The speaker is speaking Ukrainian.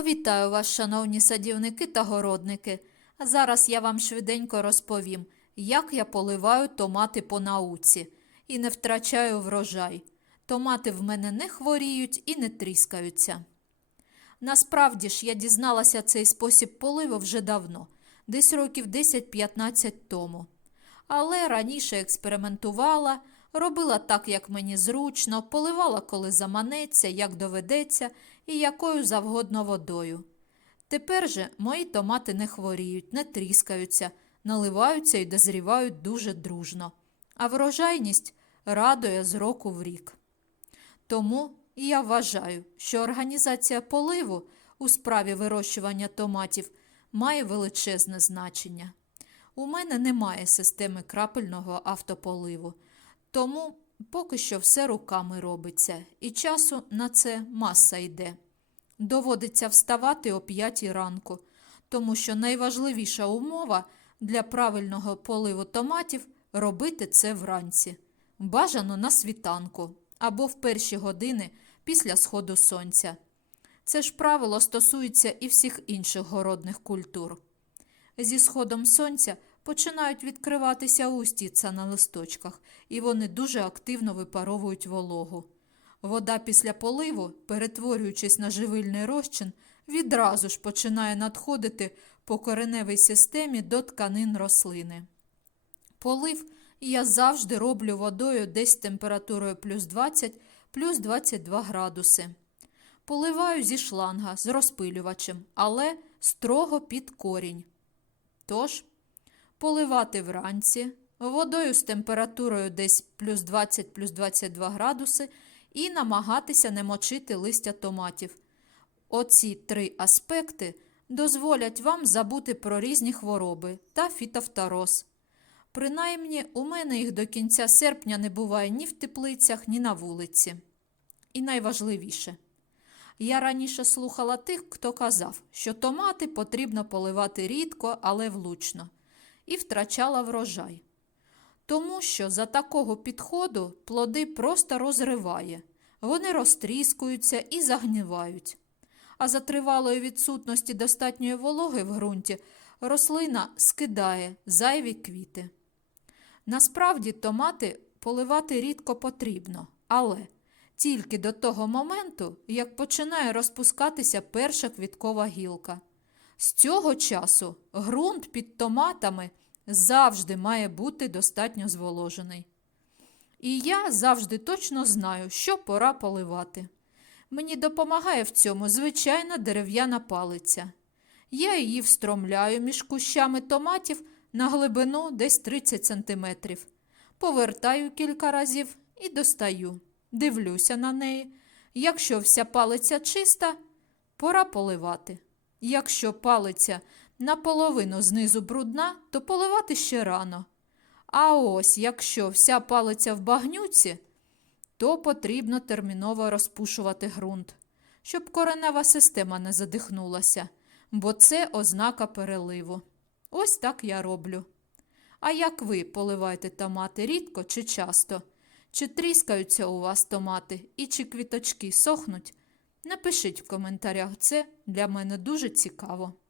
Вітаю вас, шановні садівники та городники. Зараз я вам швиденько розповім, як я поливаю томати по науці і не втрачаю врожай. Томати в мене не хворіють і не тріскаються. Насправді ж я дізналася цей спосіб поливу вже давно, десь років 10-15 тому. Але раніше експериментувала, робила так, як мені зручно, поливала, коли заманеться, як доведеться, і якою завгодно водою. Тепер же мої томати не хворіють, не тріскаються, наливаються і дозрівають дуже дружно, а врожайність радує з року в рік. Тому я вважаю, що організація поливу у справі вирощування томатів має величезне значення. У мене немає системи крапельного автополиву, тому поки що все руками робиться, і часу на це маса йде. Доводиться вставати о 5 ранку, тому що найважливіша умова для правильного поливу томатів робити це вранці, бажано на світанку або в перші години після сходу сонця. Це ж правило стосується і всіх інших городних культур. Зі сходом сонця починають відкриватися устіця на листочках, і вони дуже активно випаровують вологу. Вода після поливу, перетворюючись на живильний розчин, відразу ж починає надходити по кореневій системі до тканин рослини. Полив я завжди роблю водою десь температурою плюс 20, плюс 22 градуси. Поливаю зі шланга з розпилювачем, але строго під корінь. Тож, поливати вранці, водою з температурою десь плюс 20, плюс 22 градуси і намагатися не мочити листя томатів. Оці три аспекти дозволять вам забути про різні хвороби та фітофтороз. Принаймні, у мене їх до кінця серпня не буває ні в теплицях, ні на вулиці. І найважливіше, я раніше слухала тих, хто казав, що томати потрібно поливати рідко, але влучно, і втрачала врожай. Тому що за такого підходу плоди просто розриває, вони розтріскуються і загнивають. А за тривалої відсутності достатньої вологи в ґрунті рослина скидає зайві квіти. Насправді томати поливати рідко потрібно, але тільки до того моменту, як починає розпускатися перша квіткова гілка. З цього часу ґрунт під томатами завжди має бути достатньо зволожений. І я завжди точно знаю, що пора поливати. Мені допомагає в цьому звичайна дерев'яна палиця. Я її встромляю між кущами томатів на глибину десь 30 см. Повертаю кілька разів і достаю. Дивлюся на неї. Якщо вся палиця чиста, пора поливати. Якщо палиця наполовину знизу брудна, то поливати ще рано. А ось якщо вся палиця в багнюці, то потрібно терміново розпушувати ґрунт, щоб коренева система не задихнулася, бо це ознака переливу. Ось так я роблю. А як ви поливаєте томати рідко чи часто? Чи тріскаються у вас томати і чи квіточки сохнуть? Напишіть в коментарях, це для мене дуже цікаво.